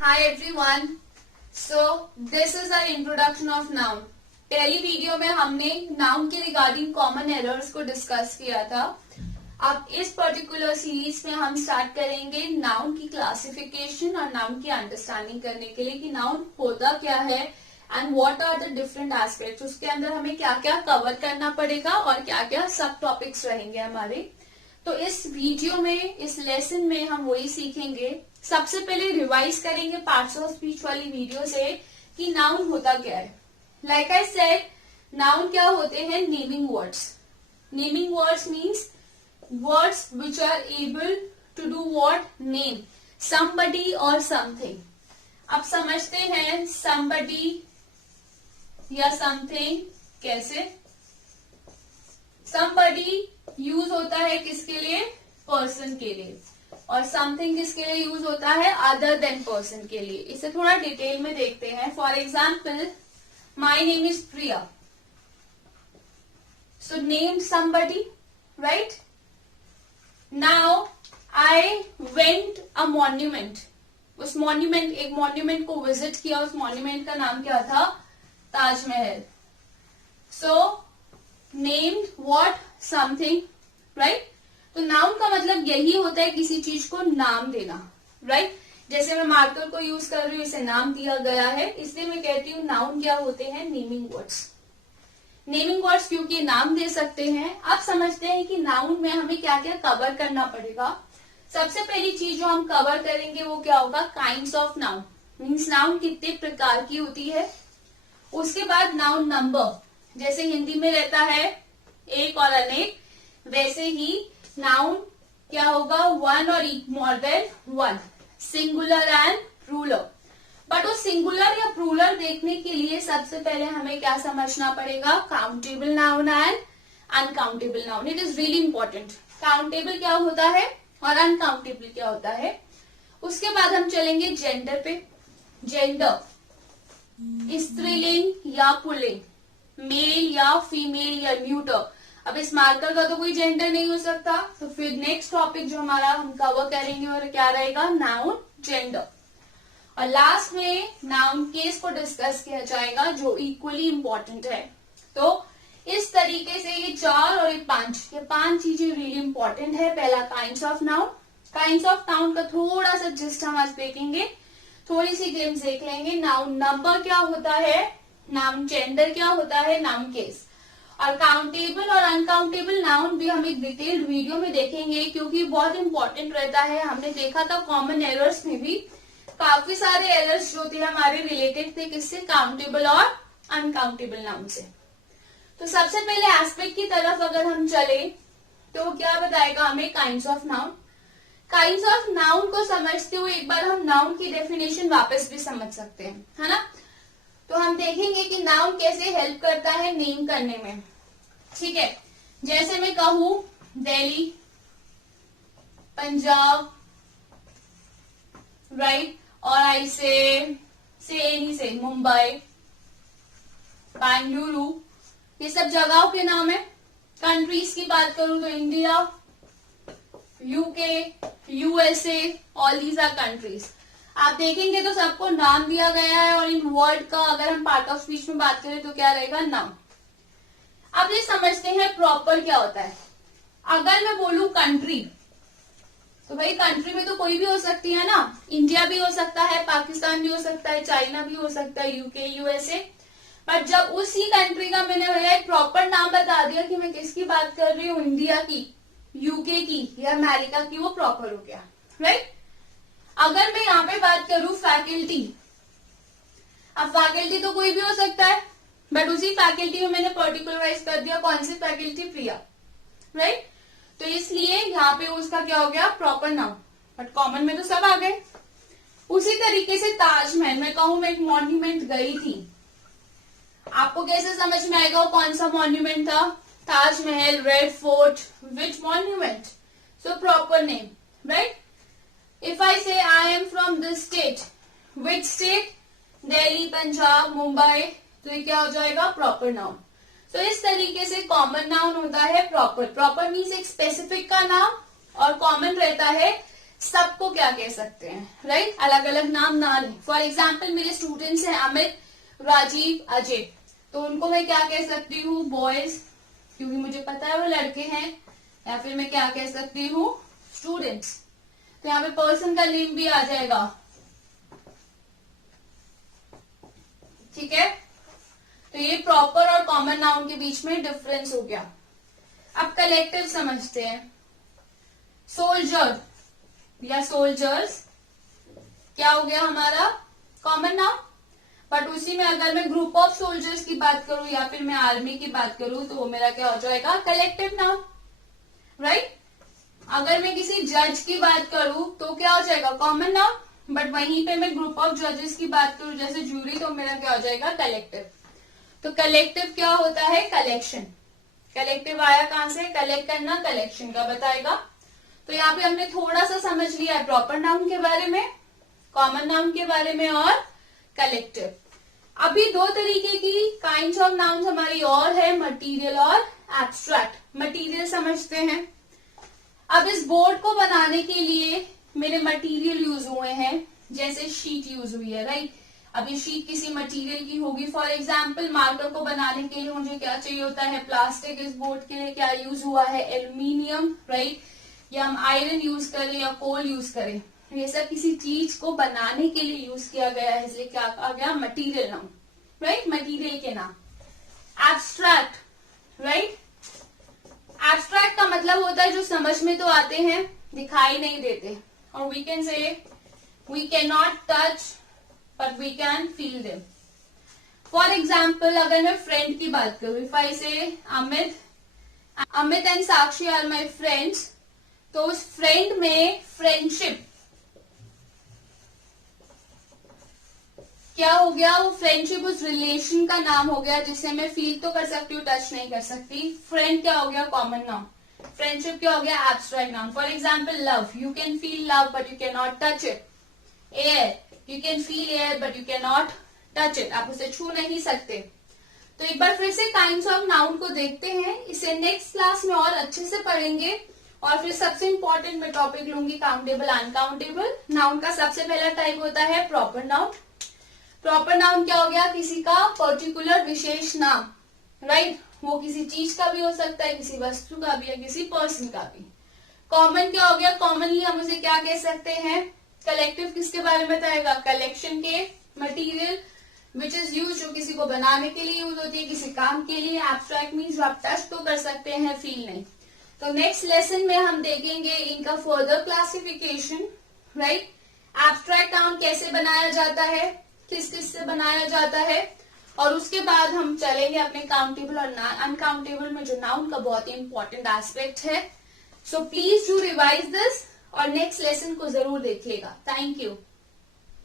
Hi everyone. So this is our introduction of noun. पहली video में हमने noun के रिगार्डिंग कॉमन एरर्स को डिस्कस किया था. अब इस पर्टिकुलर सीरीज में हम स्टार्ट करेंगे नाउन की क्लासिफिकेशन और नाउन की अंडरस्टैंडिंग करने के लिए कि नाउन होता क्या है and what are the different aspects. उसके अंदर हमें क्या क्या कवर करना पड़ेगा और क्या क्या सब टॉपिक्स रहेंगे हमारे. तो इस वीडियो में, इस लेसन में हम वही सीखेंगे. सबसे पहले रिवाइज करेंगे पार्ट्स ऑफ स्पीच वाली वीडियो से कि नाउन होता क्या है. लाइक आई सेड, नाउन क्या होते हैं? Naming words. Naming words means words which are able to do what? Name somebody or something. अब समझते हैं समबडी या समथिंग कैसे. समबडी यूज होता है किसके लिए? पर्सन के लिए. और समथिंग किसके लिए यूज होता है? अदर देन पर्सन के लिए. इसे थोड़ा डिटेल में देखते हैं. For example, my name is Priya. So name somebody, right. Now I went a monument. उस मॉन्यूमेंट, एक मॉन्यूमेंट को विजिट किया. उस मॉन्यूमेंट का नाम क्या था? ताजमहल. सो नेम्ड व्हाट? Something, right. तो नाउन का मतलब यही होता है किसी चीज को नाम देना, राइट. जैसे मैं मार्कर को यूज कर रही हूँ, इसे नाम दिया गया है, इसलिए मैं कहती हूँ नाउन क्या होते हैं? Naming words. नेमिंग वर्ड्स क्योंकि नाम दे सकते हैं. अब समझते हैं कि नाउन में हमें क्या क्या कवर करना पड़ेगा. सबसे पहली चीज जो हम कवर करेंगे वो क्या होगा? Kinds of noun. Means noun कितने प्रकार की होती है. उसके बाद नाउन नंबर. जैसे हिंदी में रहता है एक और अनेक, वैसे ही नाउन क्या होगा? One or more than one. Singular and plural. But वो सिंगुलर या प्लूरल देखने के लिए सबसे पहले हमें क्या समझना पड़ेगा? Countable noun and uncountable noun. It is really important. Countable क्या होता है और अनकाउंटेबल क्या होता है. उसके बाद हम चलेंगे जेंडर पे. जेंडर स्त्रीलिंग या पुल्लिंग, मेल या फीमेल या न्यूटर. अब इस मार्कर का तो कोई जेंडर नहीं हो सकता. तो फिर नेक्स्ट टॉपिक जो हमारा हम कवर करेंगे और क्या रहेगा? Noun gender. और लास्ट में नाउन केस को डिस्कस किया जाएगा जो इक्वली इंपॉर्टेंट है. तो इस तरीके से ये चार और ये पांच चीजें रियली इंपॉर्टेंट है. पहला kinds of noun. Kinds of noun का थोड़ा सा जिस्ट हम आज देखेंगे, थोड़ी सी ग्लिम्स देख लेंगे. नाउन नंबर क्या होता है, नाउन जेंडर क्या होता है, नाउन केस. और काउंटेबल और अनकाउंटेबल नाउन भी हम एक डिटेल्ड वीडियो में देखेंगे क्योंकि बहुत इंपॉर्टेंट रहता है. हमने देखा था कॉमन एरर्स में भी काफी सारे एरर्स जो थे हमारे रिलेटेड थे किससे? काउंटेबल और अनकाउंटेबल नाउन से. तो सबसे पहले एस्पेक्ट की तरफ अगर हम चले तो क्या बताएगा हमें? Kinds of noun. Kinds of noun को समझते हुए एक बार हम नाउन की डेफिनेशन वापस भी समझ सकते हैं, है ना. तो हम देखेंगे कि नाउन कैसे हेल्प करता है नेम करने में. ठीक है. जैसे मैं कहूं दिल्ली, पंजाब, राइट. और आई से मुंबई, बेंगलुरु, ये सब जगहों के नाम है. कंट्रीज की बात करूं तो India, UK, USA, all these are countries. आप देखेंगे तो सबको नाम दिया गया है. और इन वर्ड का अगर हम पार्ट ऑफ स्पीच में बात करें तो क्या रहेगा? नाउन. अब ये समझते हैं प्रॉपर क्या होता है. अगर मैं बोलूं कंट्री, तो भाई कंट्री में तो कोई भी हो सकती है ना. इंडिया भी हो सकता है, पाकिस्तान भी हो सकता है, चाइना भी हो सकता है, यूके, यूएसए. बट जब उसी कंट्री का मैंने भैया एक प्रॉपर नाम बता दिया कि मैं किसकी बात कर रही हूँ, इंडिया की, यूके की या अमेरिका की, वो प्रॉपर हो गया, राइट. अगर मैं यहाँ पे बात करूं फैकल्टी, अब फैकल्टी तो कोई भी हो सकता है, बट उसी फैकल्टी में मैंने पर्टिकुलराइज कर दिया कौन सी फैकल्टी? प्रिया, राइट. तो इसलिए यहाँ पे उसका क्या हो गया? Proper noun. बट कॉमन में तो सब आ गए. उसी तरीके से ताजमहल, मैं कहूं मैं एक मॉन्यूमेंट गई थी, आपको कैसे समझ में आएगा वो कौन सा मॉन्यूमेंट था? Taj Mahal, red fort, which monument? So proper name, right. If I say I am from this state, which state? Delhi, Punjab, Mumbai. तो ये क्या हो जाएगा? Proper noun. तो इस तरीके से कॉमन नाउन होता है प्रॉपर. प्रॉपर मीन्स एक स्पेसिफिक का नाम और कॉमन रहता है सबको क्या कह सकते हैं, राइट? अलग अलग नाम ना लें। फॉर एग्जाम्पल मेरे स्टूडेंट्स हैं अमित, राजीव, अजय, तो उनको मैं क्या कह सकती हूँ? बॉयज, क्योंकि मुझे पता है वो लड़के हैं। या फिर मैं क्या कह सकती हूँ? स्टूडेंट्स। तो यहाँ पे पर्सन का नेम भी आ जाएगा, ठीक है? तो ये प्रॉपर और कॉमन नाउन के बीच में डिफरेंस हो गया। अब कलेक्टिव समझते हैं। सोल्जर या सोल्जर्स क्या हो गया हमारा? Common noun. बट उसी में अगर मैं ग्रुप ऑफ सोल्जर्स की बात करूं या फिर मैं आर्मी की बात करूं तो वो मेरा क्या हो जाएगा? Collective noun, right? अगर मैं किसी जज की बात करूं तो क्या हो जाएगा? Common noun. बट वहीं पे मैं ग्रुप ऑफ जजेस की बात करूं जैसे जूरी, तो मेरा क्या हो जाएगा? कलेक्टिव। तो कलेक्टिव क्या होता है? कलेक्शन। कलेक्टिव आया कहां से? कलेक्ट करना, कलेक्शन का बताएगा। तो यहाँ पे हमने थोड़ा सा समझ लिया है प्रॉपर नाउन के बारे में, कॉमन नाउन के बारे में और कलेक्टिव। अभी दो तरीके की काइंड्स ऑफ नाउन हमारी और है, मटीरियल और एब्स्ट्रैक्ट। मटीरियल समझते हैं। अब इस बोर्ड को बनाने के लिए मेरे मटेरियल यूज हुए हैं, जैसे शीट यूज हुई है, राइट? अब ये शीट किसी मटेरियल की होगी। फॉर एग्जाम्पल मार्कर को बनाने के लिए मुझे क्या चाहिए होता है? प्लास्टिक। इस बोर्ड के लिए क्या यूज हुआ है? Aluminium, right? या हम आयरन यूज करें या कोल यूज करें, ये सब किसी चीज को बनाने के लिए यूज किया गया है, इसलिए क्या आ गया? Material noun, right? मटीरियल के नाम। Abstract, right? एब्स्ट्रैक्ट का मतलब होता है जो समझ में तो आते हैं, दिखाई नहीं देते। और we can say we can not touch but we can feel them. For example अगर मैं फ्रेंड की बात करूं, if I say Amit and Sakshi are my friends, तो उस फ्रेंड में फ्रेंडशिप क्या हो गया? वो फ्रेंडशिप उस रिलेशन का नाम हो गया जिससे मैं फील तो कर सकती हूँ, टच नहीं कर सकती। फ्रेंड क्या हो गया? Common noun. फ्रेंडशिप क्या हो गया? Abstract noun. For example love, you can feel love but you can not touch it. Air, you can feel air but you can not touch it, आप उसे छू नहीं सकते। तो एक बार फिर से काइंड्स ऑफ नाउन को देखते हैं, इसे नेक्स्ट क्लास में और अच्छे से पढ़ेंगे। और फिर सबसे इंपॉर्टेंट मैं टॉपिक लूंगी काउंटेबल, अनकाउंटेबल। नाउन का सबसे पहला टाइप होता है प्रॉपर नाउन। प्रॉपर नाउन क्या हो गया? किसी का पर्टिकुलर विशेष नाम, राइट? वो किसी चीज का भी हो सकता है, किसी वस्तु का भी, या किसी पर्सन का भी। कॉमन क्या हो गया? कॉमनली हम उसे क्या कह सकते हैं? कलेक्टिव किसके बारे में बताएगा? कलेक्शन के। मटीरियल विच इज यूज, जो किसी को बनाने के लिए यूज होती है, किसी काम के लिए। एब्स्ट्रैक्ट मीन्स आप टच तो कर सकते हैं, फील नहीं। तो नेक्स्ट लेसन में हम देखेंगे इनका further classification, right? Abstract noun कैसे बनाया जाता है, किस किस से बनाया जाता है, और उसके बाद हम चलेंगे अपने काउंटेबल और अनकाउंटेबल में, जो नाउन का बहुत ही इंपॉर्टेंट एस्पेक्ट है। So please do revise this और नेक्स्ट लेसन को जरूर देखिएगा। Thank you.